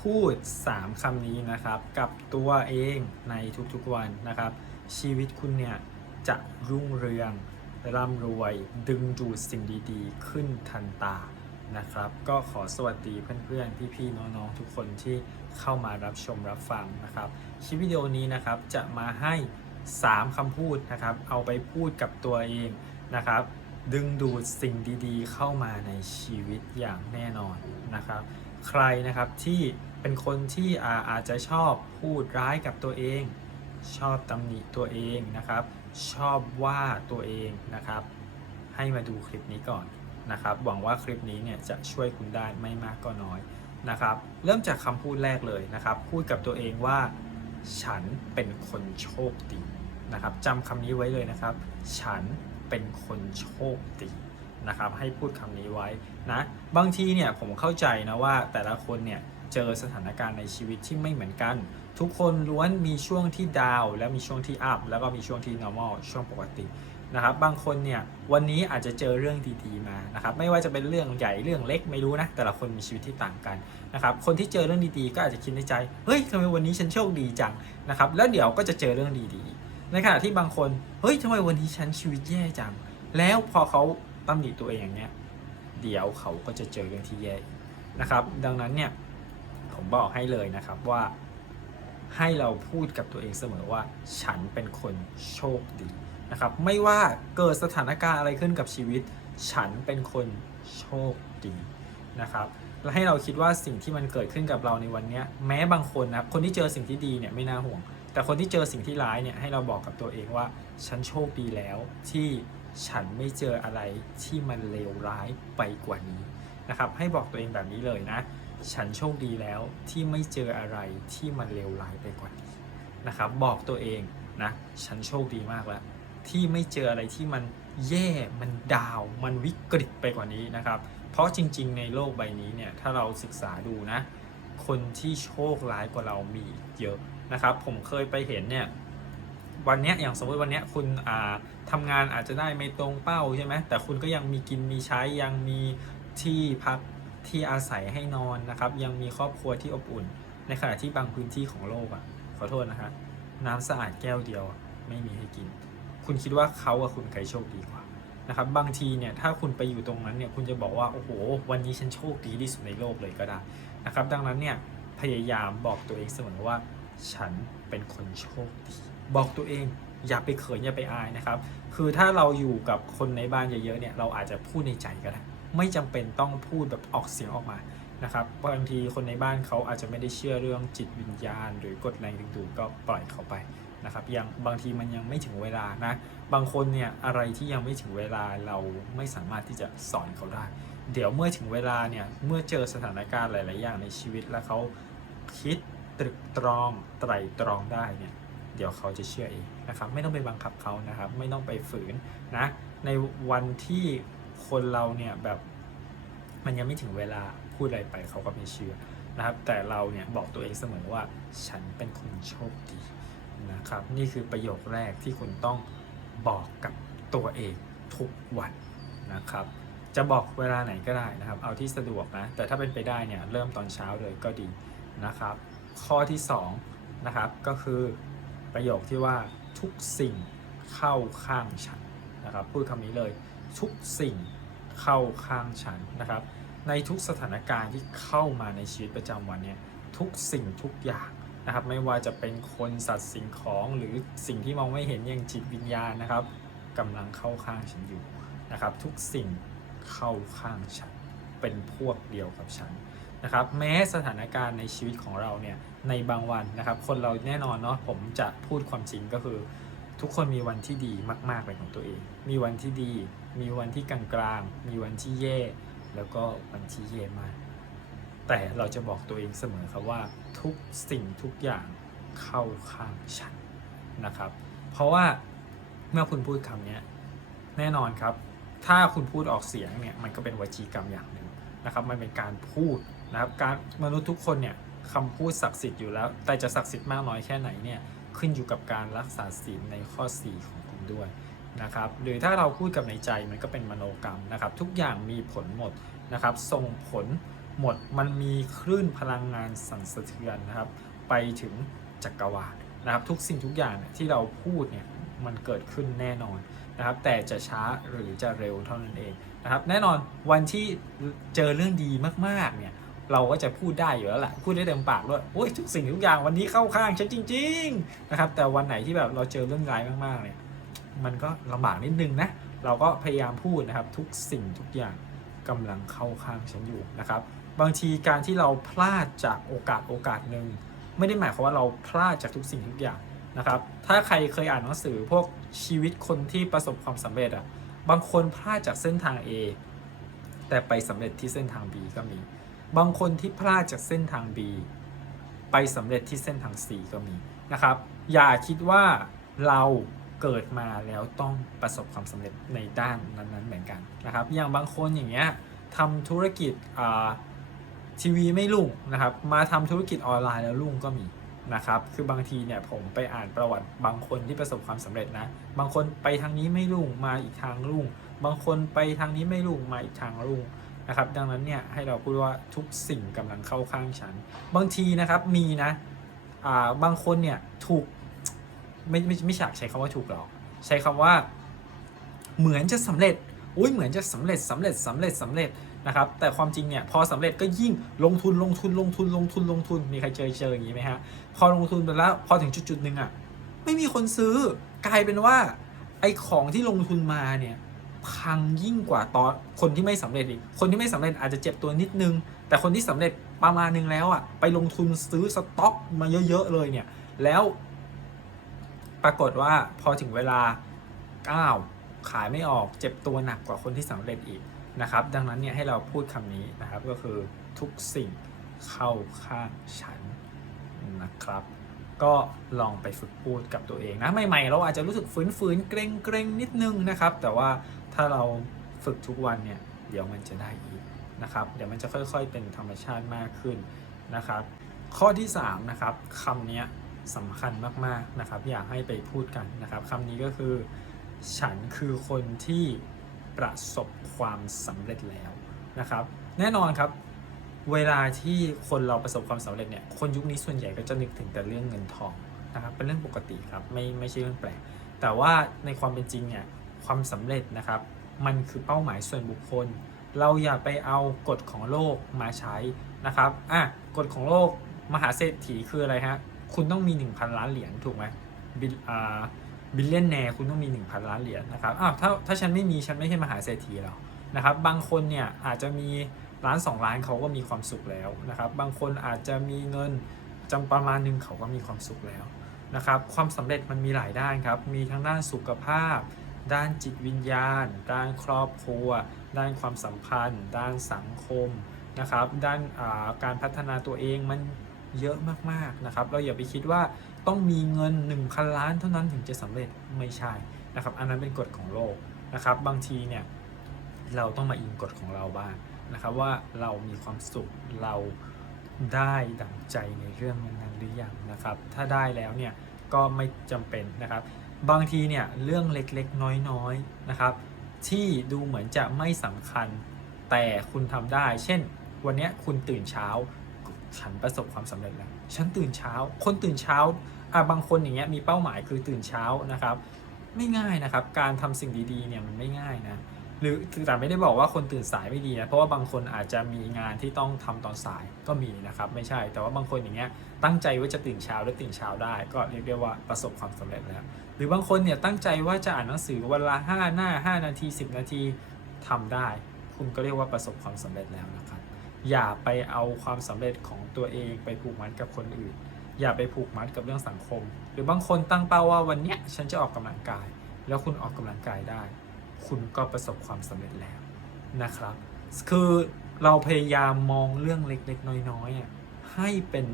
พูด 3คำนี้นะครับ กับตัวเองในทุกๆวันนะครับ ชีวิตคุณเนี่ยจะรุ่งเรืองร่ำรวย ดึงดูดสิ่งดีๆ ขึ้นทันตานะครับ ก็ขอสวัสดีเพื่อนๆ พี่ๆ น้องๆ ทุกคนที่เข้ามารับชมรับฟังนะครับ คลิปวิดีโอนี้นะครับจะมาให้ 3คำพูดนะครับ เอาไปพูดกับตัวเองนะครับ ดึงดูดสิ่งดีๆ เข้ามาในชีวิตอย่างแน่นอนนะครับ ใครนะครับที่ เป็นคนที่อาจจะชอบพูดร้ายกับตัวเอง ชอบตำหนิตัวเองนะครับ ชอบว่าตัวเองนะครับ ให้มาดูคลิปนี้ก่อนนะครับ หวังว่าคลิปนี้เนี่ยจะช่วยคุณได้ไม่มากก็น้อยนะครับ เริ่มจากคำพูดแรกเลยนะครับ พูดกับตัวเองว่า ฉันเป็นคนโชคดีนะครับจำคำนี้ไว้เลยนะครับ ฉันเป็นคนโชคดีนะครับ ให้พูดคำนี้ไว้นะ บางทีเนี่ยผมเข้าใจนะว่าแต่ละคนเนี่ย เจอสถานการณ์ในชีวิตที่ไม่เหมือนกัน ทุกคนล้วนมีช่วงที่ดาวและมีช่วงที่อัพแล้วก็มีช่วงที่ normal ช่วงปกตินะครับบางคนเนี่ยวันนี้อาจจะเจอเรื่องดีๆมานะครับไม่ว่าจะเป็นเรื่องใหญ่เรื่องเล็กไม่รู้นะแต่ละคนมีชีวิตที่ต่างกันนะครับคนที่เจอเรื่องดีๆก็อาจจะคิดในใจเฮ้ยทำไมวันนี้ฉันโชคดีจังนะครับแล้วเดี๋ยวก็จะเจอเรื่องดีๆ ในขณะที่บางคนเฮ้ยทำไมวันนี้ฉันชีวิตแย่จัง แล้วพอเขาตำหนิตัวเองอย่างเนี้ยเดี๋ยวเขาก็จะเจอเรื่องที่แย่นะครับดังนั้นเนี่ย ผมบอกให้เลยนะครับว่าให้เราพูดกับตัวเองเสมอว่า ฉันเป็นคนโชคดีนะครับ ไม่ว่าเกิดสถานการณ์อะไรขึ้นกับชีวิต ฉันเป็นคนโชคดีนะครับและให้เราคิดว่าสิ่งที่มันเกิดขึ้นกับเราในวันนี้แม้บางคนนะครับคนที่เจอสิ่งที่ดีเนี่ยไม่น่าห่วง แต่คนที่เจอสิ่งที่ร้ายเนี่ยให้เราบอกกับตัวเองว่า ฉันโชคดีแล้วที่ฉันไม่เจออะไรที่มันเลวร้ายไปกว่านี้นะครับ ให้บอกตัวเองแบบนี้เลยนะ ฉันโชคดีแล้วที่ไม่เจออะไรที่มันเลวร้ายไปกว่านี้นะครับ บอกตัวเองนะฉันโชคดีมากแล้ว ที่ไม่เจออะไรที่มันแย่มันดาวมันวิกฤตไปกว่านี้นะครับ เพราะจริง ๆ ในโลกใบนี้เนี่ยถ้าเราศึกษาดูนะ คนที่โชคร้ายกว่าเรามีเยอะนะครับ ผมเคยไปเห็นเนี่ยวันนี้อย่างสมมติวันนี้คุณอ่าทำงานอาจจะได้ไม่ตรงเป้าใช่ไหมแต่คุณก็ยังมีกินมีใช้ยังมีที่พัก ที่อาศัยให้นอนนะครับ ยังมีครอบครัวที่อบอุ่น ในขณะที่บางพื้นที่ของโลกอะขอโทษนะฮะน้ำสะอาดแก้วเดียวไม่มีให้กิน คุณคิดว่าเขากับคุณใครโชคดีกว่านะครับบางทีเนี่ยถ้าคุณไปอยู่ตรงนั้นเนี่ยคุณจะบอกว่าโอ้โห วันนี้ฉันโชคดีที่สุดในโลกเลยก็ได้นะครับ ดังนั้นเนี่ยพยายามบอกตัวเองเสมอว่า ฉันเป็นคนโชคดี บอกตัวเองอย่าไปเขินอย่าไปอายนะครับ คือถ้าเราอยู่กับคนในบ้านเยอะๆเนี่ยเราอาจจะพูดในใจก็ได้ ไม่จำเป็นต้องพูดแบบออกเสียงออกมานะครับบางทีคนในบ้านเขาอาจจะไม่ได้เชื่อเรื่องจิตวิญญาณ หรือกฎแรงดึงดูดก็ปล่อยเขาไปนะครับยังบางทีมันยังไม่ถึงเวลานะ บางคนเนี่ยอะไรที่ยังไม่ถึงเวลาเราไม่สามารถที่จะสอนเขาได้ เดี๋ยวเมื่อถึงเวลาเนี่ยเมื่อเจอสถานการณ์หลาย ๆ อย่างในชีวิตแล้วเขาคิดตรึกตรองไตรตรองได้เนี่ยเดี๋ยวเขาจะเชื่อเองนะครับไม่ต้องไปบังคับเขานะครับไม่ต้องไปฝืนนะในวันที่ คนเราเนี่ยแบบมันยังไม่ถึงเวลาพูดอะไรไปเขาก็ไม่เชื่อนะครับ แต่เราเนี่ยบอกตัวเองเสมอว่าฉันเป็นคนโชคดีนะครับ นี่คือประโยคแรกที่คุณต้องบอกกับตัวเองทุกวันนะครับ จะบอกเวลาไหนก็ได้นะครับ เอาที่สะดวกนะ แต่ถ้าเป็นไปได้เนี่ยเริ่มตอนเช้าเลยก็ดีนะครับ ข้อที่สองนะครับก็คือประโยคที่ว่าทุกสิ่งเข้าข้างฉันนะครับ พูดคำนี้เลย ทุกสิ่งเข้าข้างฉันนะครับ ในทุกสถานการณ์ที่เข้ามาในชีวิตประจำวันเนี่ยทุกสิ่งทุกอย่างนะครับ ไม่ว่าจะเป็นคนสัตว์สิ่งของหรือสิ่งที่มองไม่เห็นอย่างจิตวิญญาณนะครับกำลังเข้าข้างฉันอยู่นะครับ ทุกสิ่งเข้าข้างฉันเป็นพวกเดียวกับฉันนะครับ แม้สถานการณ์ในชีวิตของเราเนี่ยในบางวันนะครับ คนเราแน่นอนเนาะผมจะพูดความจริงก็คือ ทุกคนมีวันที่ดีมากๆเป็นของตัวเอง มีวันที่ดี มีวันที่กลางๆ มีวันที่แย่ แล้วก็วันที่แย่มาก แต่เราจะบอกตัวเองเสมอครับว่าทุกสิ่งทุกอย่างเข้าข้างฉันนะครับ เพราะว่าเมื่อคุณพูดคำนี้แน่นอนครับ ถ้าคุณพูดออกเสียงเนี่ยมันก็เป็นวจีกรรมอย่างหนึ่งนะครับ มันเป็นการพูดนะครับ การมนุษย์ทุกคนเนี่ยคำพูดศักดิ์สิทธิ์อยู่แล้ว แต่จะศักดิ์สิทธิ์มากน้อยแค่ไหนเนี่ย ขึ้นอยู่กับการรักษาศีลในข้อ 4 ของคุณด้วยนะครับหรือถ้าเราพูดกับในใจมันก็เป็นมโนกรรมนะครับ ทุกอย่างมีผลหมดนะครับส่งผลหมดมันมีคลื่นพลังงานสั่นสะเทือนนะครับ ไปถึงจักรวาลนะครับ ทุกสิ่งทุกอย่างที่เราพูดเนี่ยมันเกิดขึ้นแน่นอนนะครับ แต่จะช้าหรือจะเร็วเท่านั้นเองนะครับ แน่นอนวันที่เจอเรื่องดีมากๆเนี่ย เราก็จะพูดได้อยู่แล้วแหละพูดได้เต็มปากด้วยโอ้ยทุกสิ่งทุกอย่างวันนี้เข้าข้างฉันจริง ๆ นะครับ แต่วันไหนที่แบบเราเจอเรื่องร้ายมากๆเนี่ยมันก็ลำบากนิดนึงนะเราก็พยายามพูดนะครับ ทุกสิ่งทุกอย่างกำลังเข้าข้างฉันอยู่นะครับ บางทีการที่เราพลาดจากโอกาสโอกาสหนึ่งไม่ได้หมายความว่าเราพลาดจากทุกสิ่งทุกอย่างนะครับ ถ้าใครเคยอ่านหนังสือพวกชีวิตคนที่ประสบความสำเร็จอะบางคนพลาดจากเส้นทาง A แต่ไปสำเร็จที่เส้นทาง B ก็มี บางคนที่พลาดจากเส้นทาง B ไปสำเร็จที่เส้นทาง C ก็มีนะครับ อย่าคิดว่าเราเกิดมาแล้วต้องประสบความสำเร็จในด้านนั้นๆเหมือนกันนะครับ อย่างบางคนอย่างเงี้ยทำธุรกิจทีวีไม่รุ่งนะครับ มาทำธุรกิจออนไลน์แล้วรุ่งก็มีนะครับ คือบางทีเนี่ยผมไปอ่านประวัติบางคนที่ประสบความสำเร็จนะ บางคนไปทางนี้ไม่รุ่งมาอีกทางรุ่ง บางคนไปทางนี้ไม่รุ่งมาอีกทางรุ่ง นะครับดังนั้นเนี่ยให้เราพูดว่าทุกสิ่งกำลังเข้าข้างฉัน บางทีนะครับมีนะอ่าบางคนเนี่ยถูกไม่ไม่ไม่อยากใช้คำว่าถูกหรอกใช้คำว่า เหมือนจะสำเร็จอุ้ยเหมือนจะสำเร็จสำเร็จสำเร็จสำเร็จนะครับแต่ความจริงเนี่ยพอสำเร็จก็ยิ่งลงทุนลงทุนลงทุนลงทุนลงทุนมีใครเจอเจออย่างนี้ไหมฮะพอลงทุนไปแล้วพอถึงจุดจุดหนึ่งอะไม่มีคนซื้อกลายเป็นว่าไอ้ของที่ลงทุนมาเนี่ย พังยิ่งกว่าตอนคนที่ไม่สำเร็จอีก คนที่ไม่สำเร็จอาจจะเจ็บตัวนิดนึง แต่คนที่สำเร็จประมาณนึงแล้วอะไปลงทุนซื้อสต็อกมาเยอะๆเลยเนี่ย แล้วปรากฏว่าพอถึงเวลาก้าวขายไม่ออกเจ็บตัวหนักกว่าคนที่สำเร็จอีกนะครับ ดังนั้นเนี่ยให้เราพูดคำนี้นะครับก็คือทุกสิ่งเข้าข้างฉันนะครับ ก็ลองไปฝึกพูดกับตัวเองนะใหม่ๆเราอาจจะรู้สึกฝืนๆเกรงๆนิดนึงนะครับ แต่ว่า ถ้าเราฝึกทุกวันเนี่ยเดี๋ยวมันจะได้อีกนะครับ เดี๋ยวมันจะค่อยๆ เป็นธรรมชาติมากขึ้นนะครับ ข้อที่3นะครับคำนี้สำคัญมากๆนะครับ อยากให้ไปพูดกันนะครับคำนี้ก็คือ ฉันคือคนที่ประสบความสำเร็จแล้วนะครับ แน่นอนครับเวลาที่คนเราประสบความสำเร็จเนี่ย คนยุคนี้ส่วนใหญ่ก็จะนึกถึงแต่เรื่องเงินทองนะครับ เป็นเรื่องปกติครับ ไม่ไม่ใช่เรื่องแปลก แต่ว่าในความเป็นจริงเนี่ย ความสำเร็จนะครับ มันคือเป้าหมายส่วนบุคคล เราอย่าไปเอากฎของโลกมาใช้นะครับอะกฎของโลกมหาเศรษฐีคืออะไรฮะคุณต้องมี 1,000 ล้านเหรียญถูกไหมบิลอ่าบิลเลียนแนร์คุณต้องมี 1,000 ล้านเหรียญนะครับอ้าวถ้าถ้าฉันไม่มีฉันไม่ใช่มหาเศรษฐีหรอกนะครับบางคนเนี่ยอาจจะมีล้านสองล้านเขาก็มีความสุขแล้วนะครับบางคนอาจจะมีเงินจำประมาณหนึงเขาก็มีความสุขแล้วนะครับความสำเร็จมันมีหลายด้านครับ มีทั้งด้านสุขภาพ ด้านจิตวิญญาณ ด้านครอบครัว ด้านความสัมพันธ์ ด้านสังคมนะครับ ด้านาการพัฒนาตัวเองมันเยอะมากๆนะครับ เราอย่าไปคิดว่าต้องมีเงิน 1,000 ล้านเท่านั้นถึงจะสำเร็จไม่ใช่นะครับ อันนั้นเป็นกฎของโลกนะครับ บางทีเนี่ยเราต้องมาอิงกฎของเราบ้างนะครับว่าเรามีความสุขเราได้ดั่งใจในเรื่องนั้นหรือยังนะครับ ถ้าได้แล้วเนี่ยก็ไม่จำเป็นนะครับ บางทีเนี่ยเรื่องเล็กๆ น้อยๆนะครับ ที่ดูเหมือนจะไม่สำคัญแต่คุณทำได้ เช่น วันนี้คุณตื่นเช้า ฉันประสบความสำเร็จแล้ว ฉันตื่นเช้า คนตื่นเช้าอะบางคนอย่างเงี้ยมีเป้าหมายคือตื่นเช้านะครับ ไม่ง่ายนะครับ การทำสิ่งดีๆเนี่ยมันไม่ง่ายนะ หรือแต่ไม่ได้บอกว่าคนตื่นสายไม่ดีนะเพราะว่าบางคนอาจจะมีงานที่ต้องทำตอนสายก็มีนะครับไม่ใช่แต่ว่าบางคนอย่างเงี้ยตั้งใจว่าจะตื่นเช้าและตื่นเช้าได้ ก็เรียกได้ว่าประสบความสำเร็จแล้ว หรือบางคนเนี่ยตั้งใจว่าจะอ่านหนังสือวันละ5หน้า 5 นาที 10 นาทีทำได้ คุณก็เรียกว่าประสบความสำเร็จแล้วนะครับอย่าไปเอาความสำเร็จของตัวเองไปผูกมัดกับคนอื่น อย่าไปผูกมัดกับเรื่องสังคม หรือบางคนตั้งเป้าว่าวันเนี้ยฉันจะออกกำลังกาย แล้วคุณออกกำลังกายได้ คุณก็ประสบความสำเร็จแล้วนะครับ คือเราพยายามมองเรื่องเล็กๆ น้อยๆให้เป็น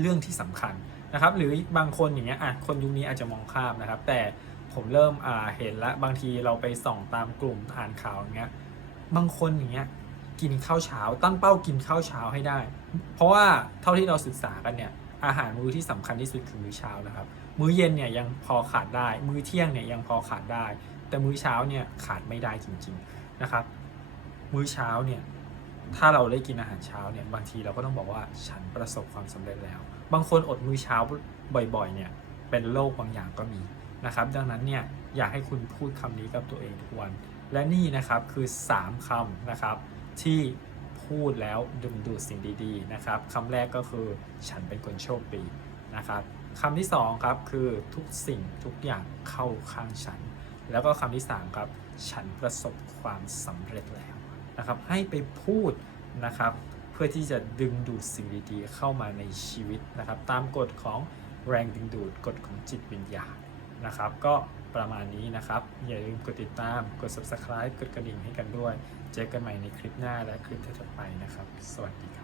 เรื่องที่สำคัญนะครับ หรือบางคนอย่างเงี้ยอะคนยุคนี้อาจจะมองข้ามนะครับ แต่ผมเริ่มอ่าเห็นแล้วบางทีเราไปส่องตามกลุ่มอ่านข่าวอย่างเงี้ยบางคนอย่างเงี้ยกินข้าวเช้า ตั้งเป้ากินข้าวเช้าให้ได้ เพราะว่าเท่าที่เราศึกษากันเนี่ยอาหารมื้อที่สำคัญที่สุดคือมื้อเช้านะครับ มื้อเย็นเนี่ยยังพอขาดได้ มื้อเที่ยงเนี่ยยังพอขาดได้ แต่มื้อเช้าเนี่ยขาดไม่ได้จริง ๆนะครับ มื้อเช้าเนี่ยถ้าเราได้กินอาหารเช้าเนี่ยบางทีเราก็ต้องบอกว่าฉันประสบความสำเร็จแล้ว บางคนอดมื้อเช้าบ่อยๆเนี่ยเป็นโรคบางอย่างก็มีนะครับ ดังนั้นเนี่ยอยากให้คุณพูดคำนี้กับตัวเองทุกวัน และนี่นะครับคือ 3คำนะครับที่พูดแล้วดึงดูดสิ่งดีๆนะครับคำแรกก็คือฉันเป็นคนโชคดีนะครับคำที่สองครับคือทุกสิ่งทุกอย่างเข้าข้างฉัน แล้วก็คำที่สามครับฉันประสบความสำเร็จแล้วนะครับให้ไปพูดนะครับเพื่อที่จะดึงดูดสิ่งดีๆ เข้ามาในชีวิตนะครับ ตามกฎของแรงดึงดูดกฎของจิตวิญญาณนะครับ ก็ประมาณนี้นะครับ อย่าลืมกดติดตามกด subscribe กดกระดิ่งให้กันด้วย เจอกันใหม่ในคลิปหน้าและคลิปถัดไปนะครับ สวัสดีครับ